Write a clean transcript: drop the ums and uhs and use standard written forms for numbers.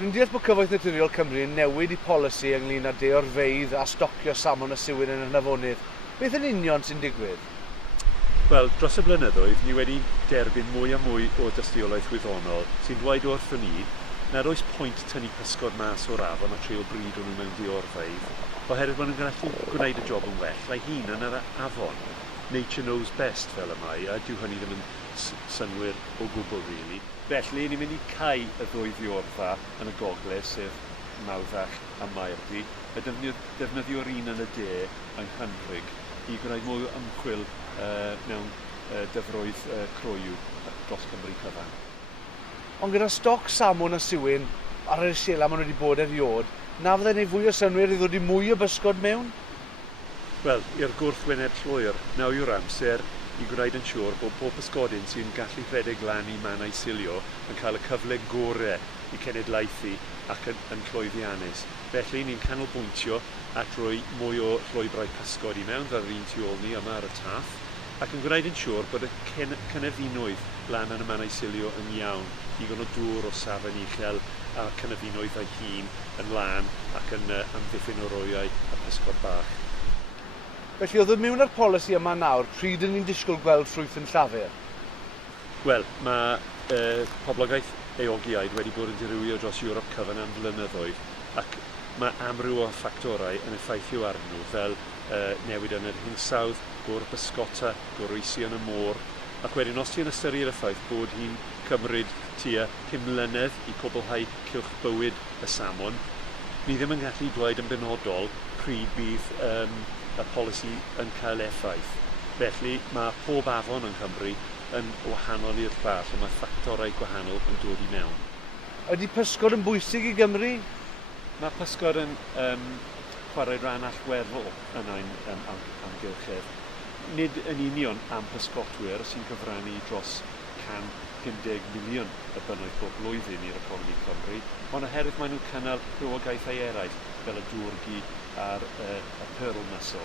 Rwy'n deall bod Cyfoeth Naturiol Cymru yn newid I polisi ynglyn â deorfeydd a stocio salmon a siwyn yn y nafonydd. Beth yn union sy'n digwydd? Wel, dros y blynyddoedd, ni wedi derbyn mwy a mwy o dystiolaeth gwyddonol sy'n dweud wrthon ni nad oes pwynt tynnu pysgod mas o'r afon a trio bryd nhw mewn deorfeydd, oherwydd maen nhw'n gallu gwneud y job yn well a'i hun yn yr afon. Nature knows best fel y mae, a dyw hynny ddim yn synwyr o gwbl rili. Felly, ni'n mynd I cau y ddwy ddiorfa yn y gogledd, sef Mawddach a Maerdi, a defnyddio'r un yn y de yng Nghymru I gwneud mwy o ymchwil mewn dyfroedd croew dros Cymru cyfan. Ond gyda stoc salmon a siwyn ar yr sela maen nhw wedi bod eriod, na fyddai'n gwneud fwy o synwyr I ddod I mwy o bysgod mewn? Wel, i'r gwrthwyneb llwyr, naw yw'r amser I gwneud yn siŵr bod pob pysgodyn sy'n gallu rhedeg lan I mannau silio yn cael y cyfle gorau I cenedlaethu ac yn llwyddiannus. Felly, ni'n canolbwyntio at roi mwy o llwybrau pysgod I mewn, fel yr un tu ôl ni yma ar y taff, ac yn gwneud yn siŵr bod y cynefinoedd lan yn y mannau silio yn iawn, digon o dŵr o safon uchel a cynefinoedd ei hun yn lan ac yn amddiffyn o roiau a pysgod bach. Felly oedd mewn ar polisi yma nawr, pryd yn ni'n disgwyl gweld ffrwyth yn llafur? Wel, mae poblogaeth eogiaid wedi bod yn dirywio dros Ewrop cyfan am flynyddoedd ac mae amryw o ffactorau yn effeithio arnyn nhw fel newid yn yr hinsawdd, gwr bysgota, goroesi yn y môr, ac wedyn os ti'n ystyried y ffaith bod hi'n cymryd tua 5 mlynedd I cwblhau cylch bywyd y salmon, ni ddim yn gallu dweud yn benodol pryd bydd y polisi yn cael effaith. Felly mae pob afon yn Nghymru yn wahanol i'r llall, a mae ffactorau gwahanol yn dod I mewn. Ydy pysgod yn bwysig I Gymru? Mae pysgod yn chwarae rhan allweddol yn ein amgylchedd. Nid yn union am pysgotwyr sy'n cyfrannu dros 150 miliwn y bynnoedd bob blwyddyn i'r economi Cymru, ond oherwydd maen nhw'n cynnal rhywogaethau eraill fel y dwrgi a'r pearl mussel.